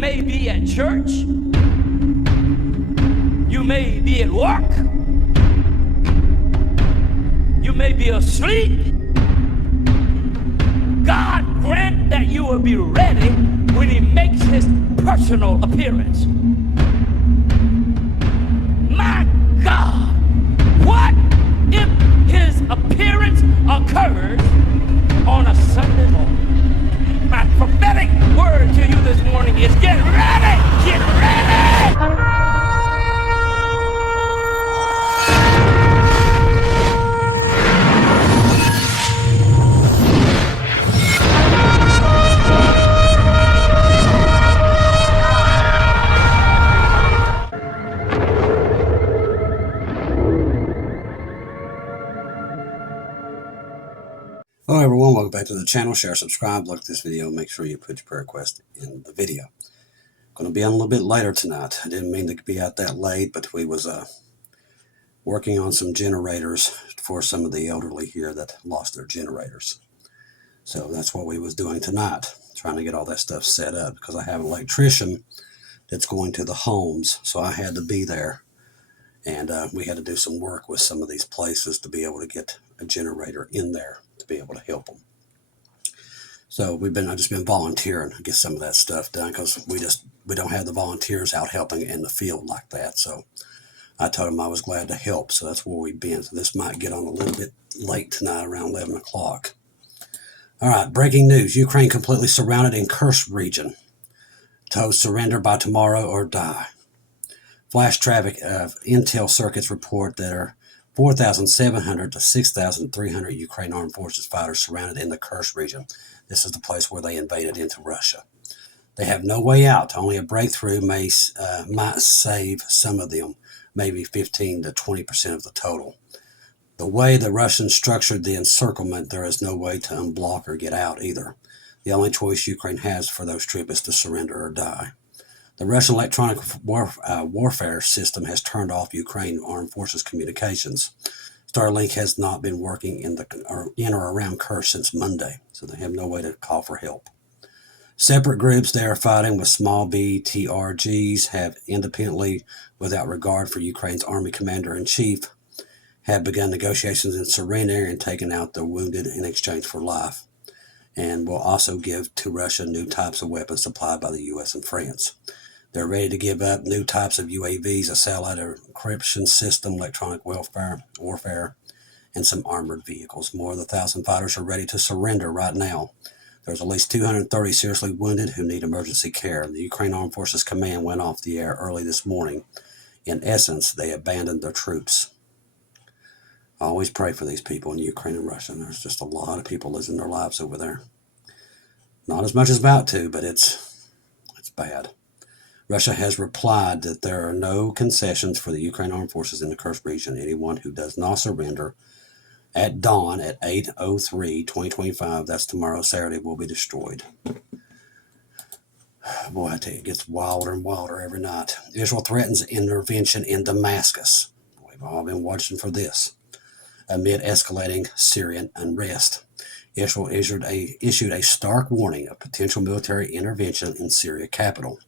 may be at church. You may be at work. You may be asleep. God grant that you will be ready when he makes his personal appearance. My God, what if his appearance occurs on a Sunday morning? My prophetic word to you this morning is get ready! Get ready! Hello everyone, welcome back to the channel. Share, subscribe, like this video, make sure you put your prayer request in the video. Going to be on a little bit later tonight. I didn't mean to be out that late, but we was working on some generators for some of the elderly here that lost their generators. So that's what we was doing tonight, trying to get all that stuff set up because I have an electrician that's going to the homes, so I had to be there. And we had to do some work with some of these places to be able to get a generator in there to be able to help them. So I've just been volunteering to get some of that stuff done because we don't have the volunteers out helping in the field like that. So I told them I was glad to help. So that's where we've been. So this might get on a little bit late tonight around 11 o'clock. All right, breaking news. Ukraine completely surrounded in Kursk region. Told surrender by tomorrow or die. Flash traffic of intel circuits report that are 4,700 to 6,300 Ukraine armed forces fighters surrounded in the Kursk region. This is the place where they invaded into Russia. They have no way out. Only a breakthrough might save some of them, maybe 15 to 20% of the total. The way the Russians structured the encirclement, there is no way to unblock or get out either. The only choice Ukraine has for those troops is to surrender or die. The Russian electronic warfare system has turned off Ukraine armed forces communications. Starlink has not been working in or around Kursk since Monday, so they have no way to call for help. Separate groups they are fighting with small BTRGs have independently, without regard for Ukraine's army commander-in-chief, have begun negotiations in surrendering and taking out the wounded in exchange for life, and will also give to Russia new types of weapons supplied by the U.S. and France. They're ready to give up new types of UAVs, a satellite encryption system, electronic warfare, and some armored vehicles. More than 1,000 fighters are ready to surrender right now. There's at least 230 seriously wounded who need emergency care. The Ukraine Armed Forces Command went off the air early this morning. In essence, they abandoned their troops. I always pray for these people in Ukraine and Russia. There's just a lot of people losing their lives over there. Not as much as about to, but it's bad. Russia has replied that there are no concessions for the Ukraine armed forces in the Kursk region. Anyone who does not surrender at dawn at 8:03/2025, that's tomorrow, Saturday, will be destroyed. Boy, I tell you, it gets wilder and wilder every night. Israel threatens intervention in Damascus. We've all been watching for this. Amid escalating Syrian unrest, Israel issued a stark warning of potential military intervention in Syria capital.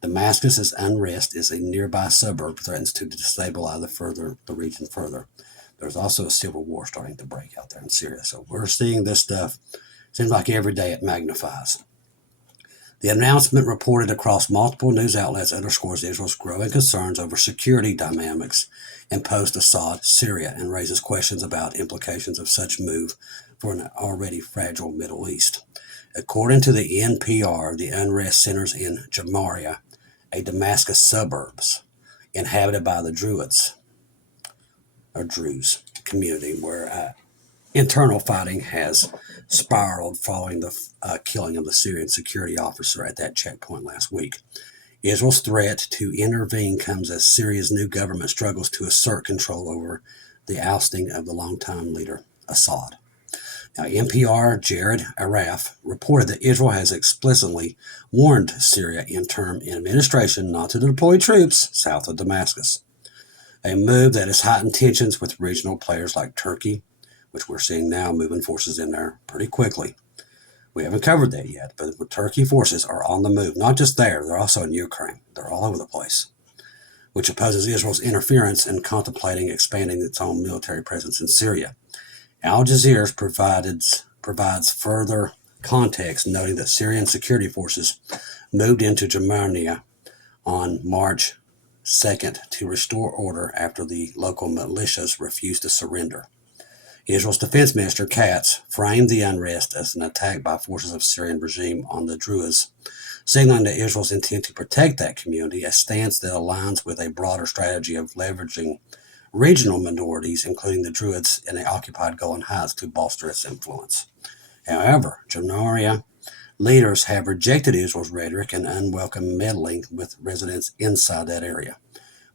Damascus's unrest is a nearby suburb, threatens to destabilize the region further. There's also a civil war starting to break out there in Syria. So we're seeing this stuff. Seems like every day it magnifies. The announcement, reported across multiple news outlets, underscores Israel's growing concerns over security dynamics in post-Assad Syria and raises questions about implications of such move for an already fragile Middle East. According to the NPR, the unrest centers in Jamaria, a Damascus suburbs inhabited by the Druze community, where internal fighting has spiraled following the killing of the Syrian security officer at that checkpoint last week. Israel's threat to intervene comes as Syria's new government struggles to assert control over the ousting of the longtime leader, Assad. Now, NPR Jared Araf reported that Israel has explicitly warned Syria interim administration not to deploy troops south of Damascus, a move that has heightened tensions with regional players like Turkey, which we're seeing now moving forces in there pretty quickly, We haven't covered that yet, but the Turkey forces are on the move. Not just there, they're also in Ukraine. They're all over the place, which opposes Israel's interference in contemplating expanding its own military presence in Syria. Al Jazeera provides further context, noting that Syrian security forces moved into Germania on March 2nd to restore order after the local militias refused to surrender. Israel's defense minister, Katz, framed the unrest as an attack by forces of Syrian regime on the Druze, signaling that Israel's intent to protect that community, a stance that aligns with a broader strategy of leveraging regional minorities, including the Druids in the occupied Golan Heights, to bolster its influence. However, Germania leaders have rejected Israel's rhetoric and unwelcome meddling with residents inside that area.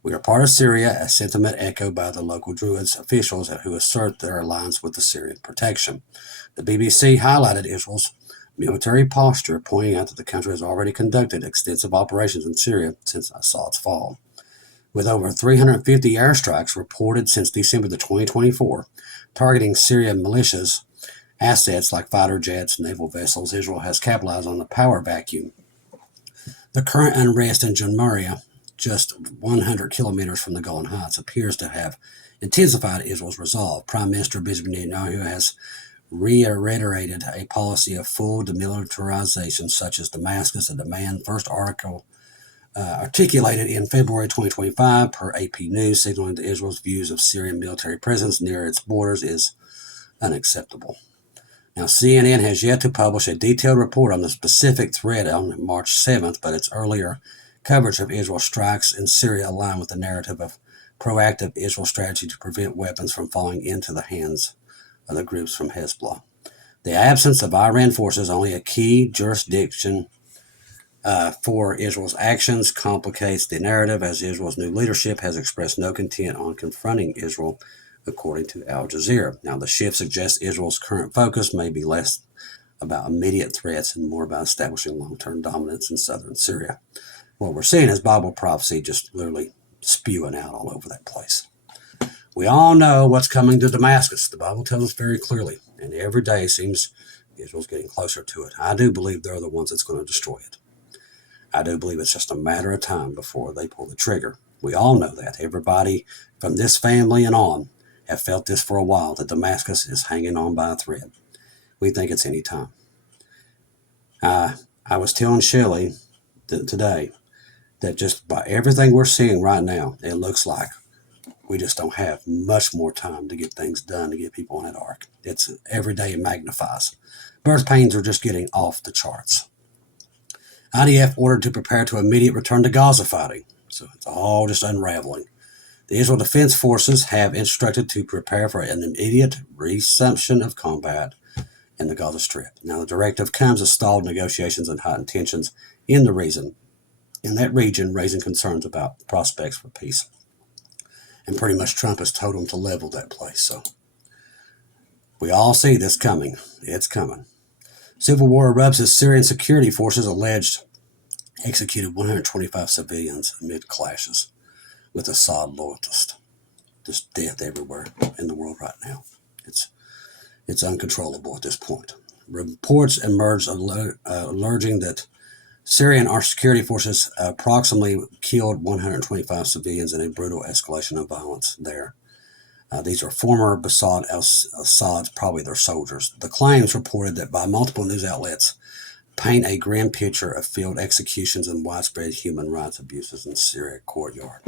We are part of Syria, a sentiment echoed by the local Druids officials who assert their alliance with the Syrian protection. The BBC highlighted Israel's military posture, pointing out that the country has already conducted extensive operations in Syria since Assad's fall. With over 350 airstrikes reported since December 2024, targeting Syrian militias, assets like fighter jets, naval vessels, Israel has capitalized on the power vacuum. The current unrest in Germania, just 100 kilometers from the Golan Heights, appears to have intensified Israel's resolve. Prime Minister Benjamin Netanyahu has reiterated a policy of full demilitarization, such as Damascus, a demand first articulated in February 2025 per AP News, signaling that Israel's views of Syrian military presence near its borders is unacceptable. Now, CNN has yet to publish a detailed report on the specific threat on March 7th, but its earlier coverage of Israel's strikes in Syria aligned with the narrative of proactive Israel strategy to prevent weapons from falling into the hands of the groups from Hezbollah. The absence of Iran forces, only a key jurisdiction for Israel's actions, complicates the narrative, as Israel's new leadership has expressed no content on confronting Israel, according to Al Jazeera. Now, the shift suggests Israel's current focus may be less about immediate threats and more about establishing long-term dominance in southern Syria. What we're seeing is Bible prophecy just literally spewing out all over that place. We all know what's coming to Damascus. The Bible tells us very clearly, and every day seems Israel's getting closer to it. I do believe they're the ones that's going to destroy it. I do believe it's just a matter of time before they pull the trigger. We all know that. Everybody from this family and on have felt this for a while, that Damascus is hanging on by a thread. We think it's any time. I was telling Shelley today that just by everything we're seeing right now, it looks like we just don't have much more time to get things done, to get people on that ark. It's every day it magnifies. Birth pains are just getting off the charts. IDF ordered to prepare to immediate return to Gaza fighting. So it's all just unraveling. The Israel Defense Forces have instructed to prepare for an immediate resumption of combat in the Gaza Strip. Now, the directive comes as stalled negotiations and heightened tensions in that region, raising concerns about prospects for peace. And pretty much Trump has told them to level that place. So we all see this coming. It's coming. Civil war erupts as Syrian security forces alleged executed 125 civilians amid clashes with Assad loyalists. Just death everywhere in the world right now. It's uncontrollable at this point. Reports emerged alleging that Syrian security forces approximately killed 125 civilians in a brutal escalation of violence there. These are former Bashar al-Assad's, probably their soldiers. The claims reported that by multiple news outlets paint a grim picture of field executions and widespread human rights abuses in Syria courtyard.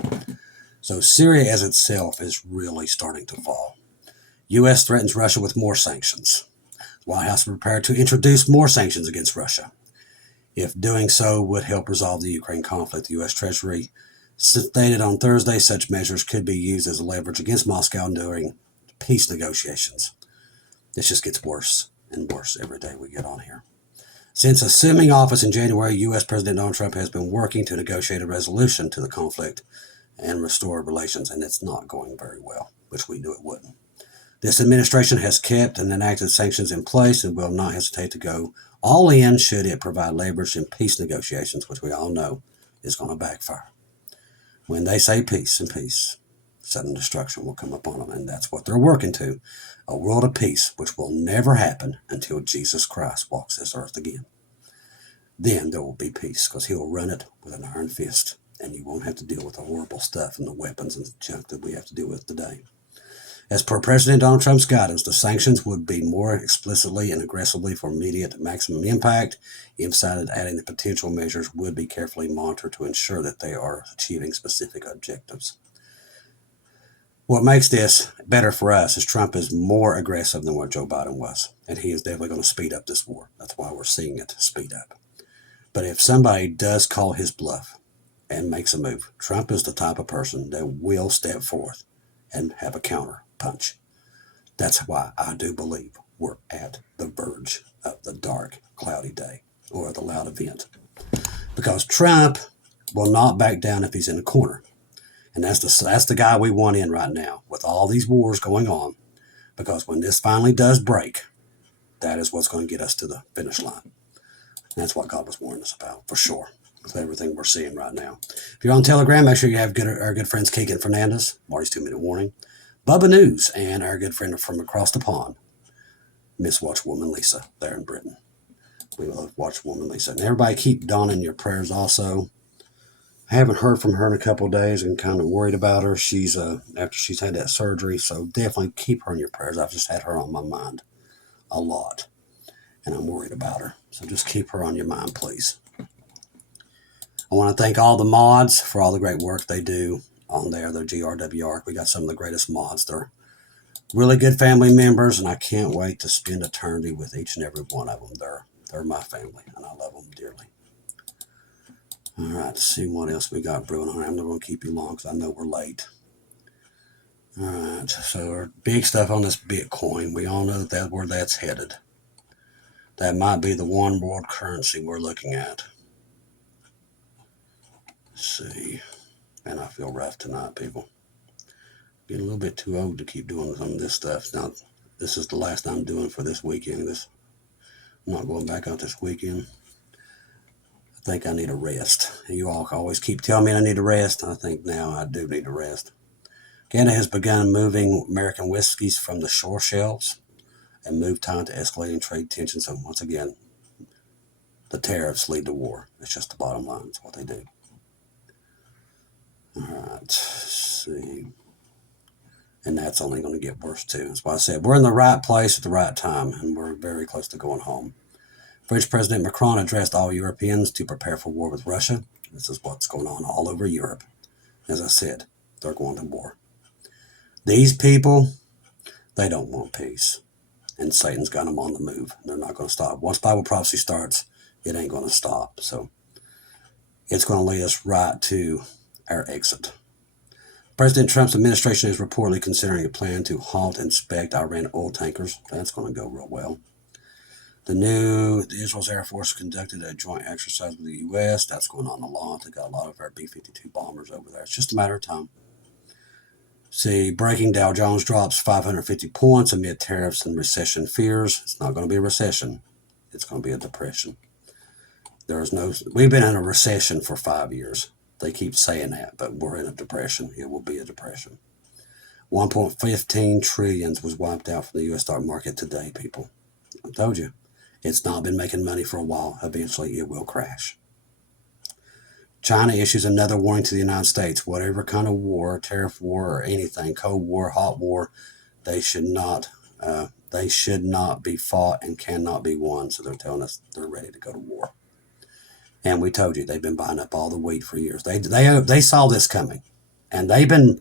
So Syria as itself is really starting to fall. U.S. threatens Russia with more sanctions. The White House is prepared to introduce more sanctions against Russia. If doing so would help resolve the Ukraine conflict, the U.S. Treasury stated on Thursday such measures could be used as leverage against Moscow during peace negotiations. This just gets worse and worse every day we get on here. Since assuming office in January, U.S. President Donald Trump has been working to negotiate a resolution to the conflict and restore relations, and it's not going very well, which we knew it wouldn't. This administration has kept and enacted sanctions in place and will not hesitate to go all in should it provide leverage in peace negotiations, which we all know is going to backfire. When they say peace and peace, sudden destruction will come upon them. And that's what they're working to, a world of peace, which will never happen until Jesus Christ walks this earth again. Then there will be peace, because he'll run it with an iron fist, and you won't have to deal with the horrible stuff and the weapons and junk that we have to deal with today. As per President Donald Trump's guidance, the sanctions would be more explicitly and aggressively for immediate maximum impact, emphasized adding the potential measures would be carefully monitored to ensure that they are achieving specific objectives. What makes this better for us is Trump is more aggressive than what Joe Biden was, and he is definitely going to speed up this war. That's why we're seeing it speed up. But if somebody does call his bluff and makes a move, Trump is the type of person that will step forth and have a counter punch. That's why I do believe we're at the verge of the dark, cloudy day, or the loud event. Because Trump will not back down if he's in the corner. And that's the guy we want in right now, with all these wars going on. Because when this finally does break, that is what's going to get us to the finish line. And that's what God was warning us about, for sure, with everything we're seeing right now. If you're on Telegram, make sure you have our good friends Keegan Fernandez, Marty's 2-minute warning, Bubba News, and our good friend from across the pond, Miss Watchwoman Lisa, there in Britain. We love Watchwoman Lisa. And everybody keep Dawn in your prayers also. I haven't heard from her in a couple of days and kind of worried about her. She's after she's had that surgery, so definitely keep her in your prayers. I've just had her on my mind a lot, and I'm worried about her. So just keep her on your mind, please. I want to thank all the mods for all the great work they do on there. They're GRWR. We got some of the greatest mods. They're really good family members, and I can't wait to spend eternity with each and every one of them. They're my family, and I love them dearly. All right, let's see what else we got brewing on. I'm not going to keep you long because I know we're late. All right, so our big stuff on this Bitcoin. We all know that where that's headed. That might be the one world currency we're looking at. Let's see. Man, I feel rough tonight, people. Getting a little bit too old to keep doing some of this stuff. Now, this is the last I'm doing for this weekend. I'm not going back out this weekend. I think I need a rest. You all always keep telling me I need a rest. I think now I do need a rest. Canada has begun moving American whiskeys from the shore shelves and moved time to escalating trade tensions. And once again, the tariffs lead to war. It's just the bottom line. It's what they do. All right, let's see. And that's only going to get worse too. That's why I said we're in the right place at the right time, and we're very close to going home. French President Macron addressed all Europeans to prepare for war with Russia. This is what's going on all over Europe. As I said, they're going to war. These people, they don't want peace. And Satan's got them on the move. They're not going to stop. Once Bible prophecy starts, it ain't going to stop. So it's going to lead us right to our exit. President Trump's administration is reportedly considering a plan to halt and inspect Iran oil tankers. That's going to go real well. The Israel's Air Force conducted a joint exercise with the U.S. That's going on a lot. They got a lot of our B-52 bombers over there. It's just a matter of time. See, breaking Dow Jones drops 550 points amid tariffs and recession fears. It's not going to be a recession. It's going to be a depression. We've been in a recession for 5 years. They keep saying that, but we're in a depression. It will be a depression. 1.15 trillion was wiped out from the U.S. stock market today, people. I told you. It's not been making money for a while. Eventually, it will crash. China issues another warning to the United States. Whatever kind of war, tariff war, or anything, Cold War, hot war, they should not be fought and cannot be won. So they're telling us they're ready to go to war. And we told you they've been buying up all the wheat for years. They saw this coming, and they've not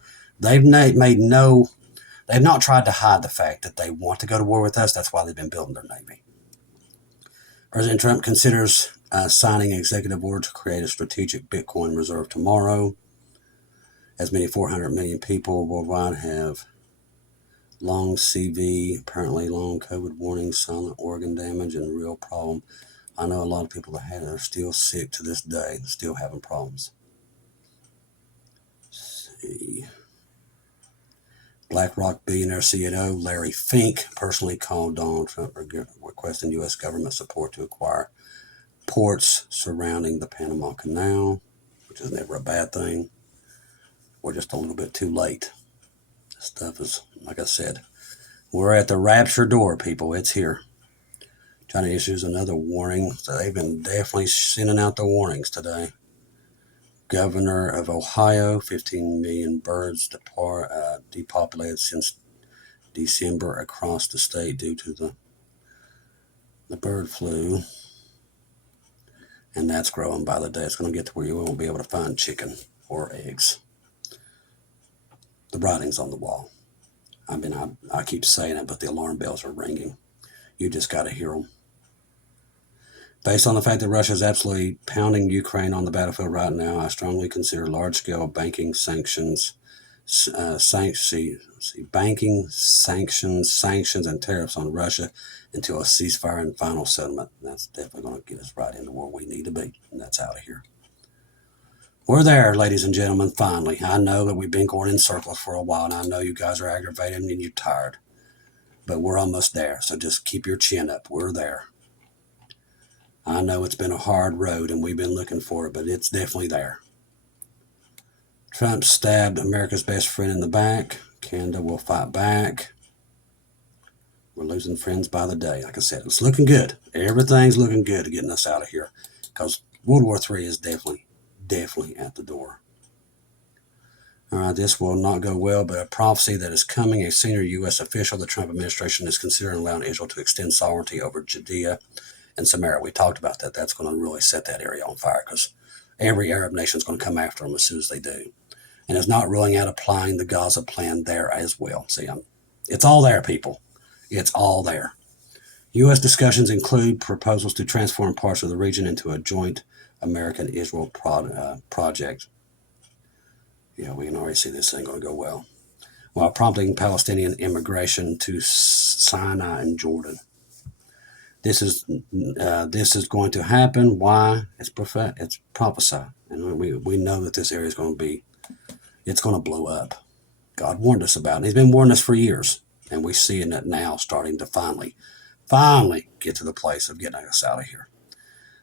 tried to hide the fact that they want to go to war with us. That's why they've been building their navy. President Trump considers signing an executive order to create a strategic Bitcoin reserve tomorrow. As many 400 million people worldwide have long CV, apparently long COVID warnings, silent organ damage, and real problem. I know a lot of people that had it are still sick to this day, still having problems. Let's see. BlackRock billionaire CEO Larry Fink personally called Donald Trump requesting U.S. government support to acquire ports surrounding the Panama Canal, which is never a bad thing. We're just a little bit too late. Stuff is, like I said, we're at the rapture door, people. It's here. China issues another warning. So they've been definitely sending out the warnings today. Governor of Ohio, 15 million birds depopulated since December across the state due to the bird flu. And that's growing by the day. It's going to get to where you won't be able to find chicken or eggs. The writing's on the wall. I mean, I keep saying it, but the alarm bells are ringing. You just got to hear them. Based on the fact that Russia is absolutely pounding Ukraine on the battlefield right now, I strongly consider large-scale banking sanctions, banking sanctions, and tariffs on Russia until a ceasefire and final settlement. That's definitely going to get us right into where we need to be, and that's out of here. We're there, ladies and gentlemen, finally. I know that we've been going in circles for a while, and I know you guys are aggravated and you're tired, but we're almost there, so just keep your chin up. We're there. I know it's been a hard road, and we've been looking for it, but it's definitely there. Trump stabbed America's best friend in the back. Canada will fight back. We're losing friends by the day. Like I said, it's looking good. Everything's looking good to getting us out of here, because World War III is definitely at the door. All right, this will not go well, but a prophecy that is coming. A senior U.S. official, the Trump administration is considering allowing Israel to extend sovereignty over Judea and Samaria. We talked about that. That's going to really set that area on fire, because every Arab nation is going to come after them as soon as they do. And it's not ruling out applying the Gaza plan there as well. See, it's all there, people. It's all there. U.S. discussions include proposals to transform parts of the region into a joint American-Israel project. Yeah, we can already see this thing going to go well. While prompting Palestinian immigration to Sinai and Jordan. This is going to happen. Why? It's prophesied. And we know that this area is going to be, it's going to blow up. God warned us about it. He's been warning us for years. And we're seeing it now starting to finally get to the place of getting us out of here.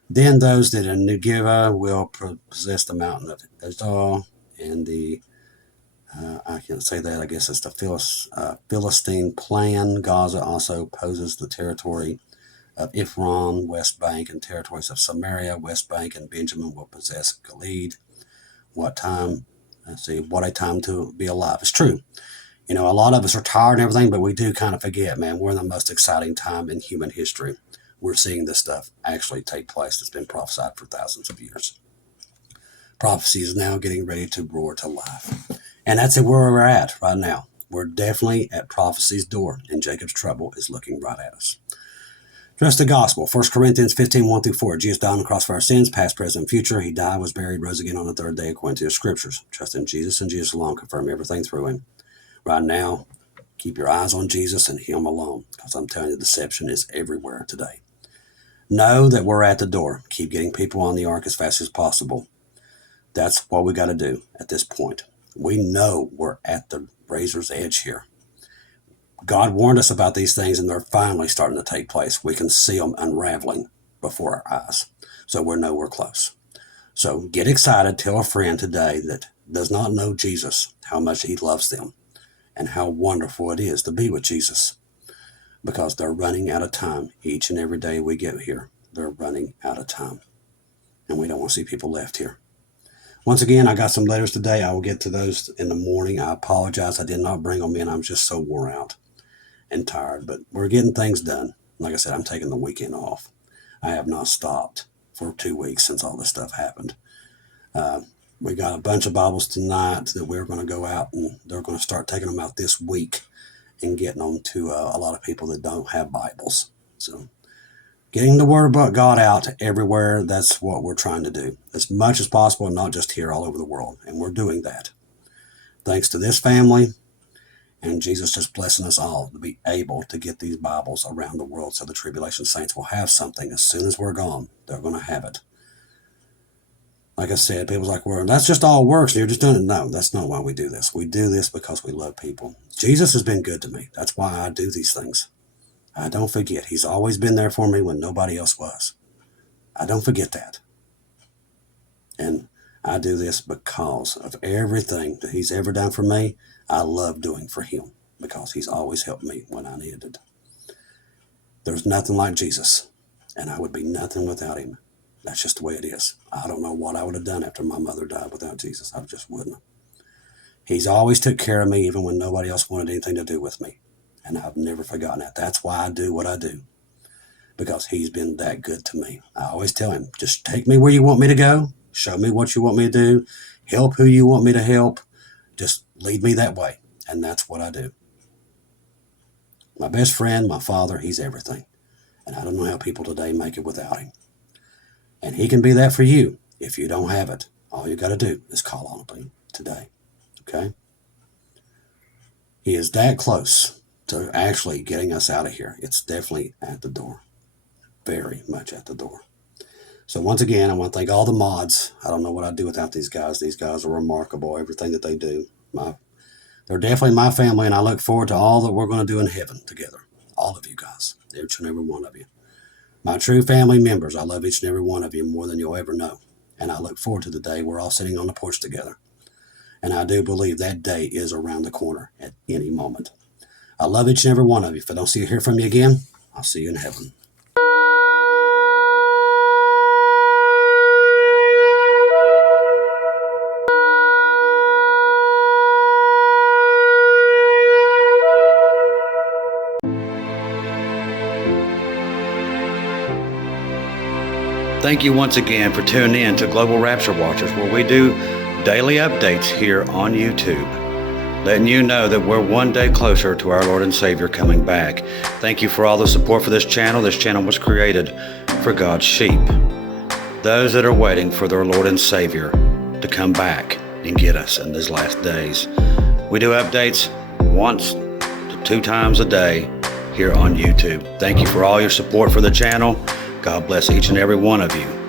Then those that in Negev will possess the mountain of Israel and the, I can't say that, I guess it's the Philistine plan. Gaza also poses the territory of Ephraim, West Bank, and territories of Samaria. West Bank and Benjamin will possess Gilead. What a time to be alive. It's true. You know, a lot of us are tired and everything, but we do kind of forget, man, we're in the most exciting time in human history. We're seeing this stuff actually take place that's been prophesied for thousands of years. Prophecy is now getting ready to roar to life. And that's where we're at right now. We're definitely at prophecy's door, and Jacob's trouble is looking right at us. Trust the gospel. 1 Corinthians 15, 1-4. Jesus died on the cross for our sins, past, present, and future. He died, was buried, rose again on the third day according to the scriptures. Trust in Jesus and Jesus alone. Confirm everything through him. Right now, keep your eyes on Jesus and him alone, because I'm telling you, deception is everywhere today. Know that we're at the door. Keep getting people on the ark as fast as possible. That's what we got to do at this point. We know we're at the razor's edge here. God warned us about these things, and they're finally starting to take place. We can see them unraveling before our eyes. So we know we're close. So get excited. Tell a friend today that does not know Jesus how much he loves them and how wonderful it is to be with Jesus, because they're running out of time. Each and every day we get here, they're running out of time. And we don't want to see people left here. Once again, I got some letters today. I will get to those in the morning. I apologize. I did not bring them in. I'm just so worn out and tired. But we're getting things done. Like I said, I'm taking the weekend off. I have not stopped for 2 weeks since all this stuff happened. We got a bunch of Bibles tonight that we're going to go out, and they're going to start taking them out this week and getting them to a lot of people that don't have Bibles. So getting the Word of God out everywhere, that's what we're trying to do. As much as possible, and not just here, all over the world. And we're doing that. Thanks to this family, and Jesus just blessing us all to be able to get these Bibles around the world, so the tribulation saints will have something. As soon as we're gone, they're going to have it. Like I said, people's like, well, that's just all works. You're just doing it. No, that's not why we do this. We do this because we love people. Jesus has been good to me. That's why I do these things. I don't forget. He's always been there for me when nobody else was. I don't forget that. And I do this because of everything that he's ever done for me. I love doing for him because he's always helped me when I needed it. There's nothing like Jesus, and I would be nothing without him. That's just the way it is. I don't know what I would have done after my mother died without Jesus. I just wouldn't. He's always took care of me even when nobody else wanted anything to do with me. And I've never forgotten that. That's why I do what I do, because he's been that good to me. I always tell him, just take me where you want me to go. Show me what you want me to do. Help who you want me to help. Just lead me that way. And that's what I do. My best friend, my father, he's everything. And I don't know how people today make it without him. And he can be that for you. If you don't have it, all you got to do is call on him today. Okay? He is that close to actually getting us out of here. It's definitely at the door. Very much at the door. So once again, I want to thank all the mods. I don't know what I'd do without these guys. These guys are remarkable, everything that they do. They're definitely my family, and I look forward to all that we're going to do in heaven together. All of you guys, each and every one of you. My true family members, I love each and every one of you more than you'll ever know. And I look forward to the day we're all sitting on the porch together. And I do believe that day is around the corner at any moment. I love each and every one of you. If I don't see you hear from you again, I'll see you in heaven. Thank you once again for tuning in to Global Rapture Watchers, where we do daily updates here on YouTube, letting you know that we're one day closer to our Lord and Savior coming back. Thank you for all the support for this channel. This channel was created for God's sheep, those that are waiting for their Lord and Savior to come back and get us in these last days. We do updates once to 2 times a day here on YouTube. Thank you for all your support for the channel. God bless each and every one of you.